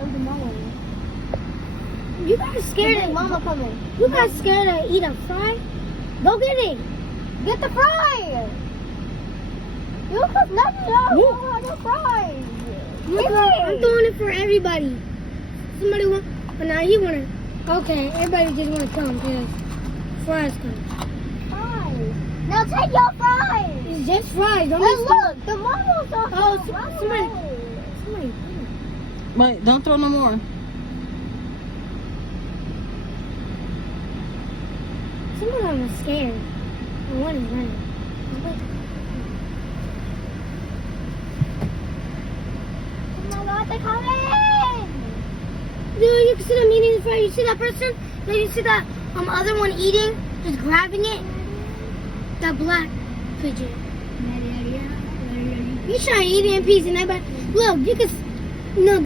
Oh, the mama. You got scared of Mama coming. You got scared to eat a fry? Go get it. Get the fry. You cook nothing else. You- You don't have no fries. I'm throwing it for everybody. Somebody want, but now you wanna. Okay, everybody just wanna come because fries come. Fries. Now take your fries. It's just fries. Don't Hey, be look, the mama's on. Oh, Run somebody- away. Somebody. Wait, don't throw no more. Some of them are scared. And one is running. Oh my God, they're coming. Dude, you can see them eating the fry. You see that person? No, you see that other one eating, just grabbing it. That black pigeon. You trying to eat it in peace, and everybody look. You can no that.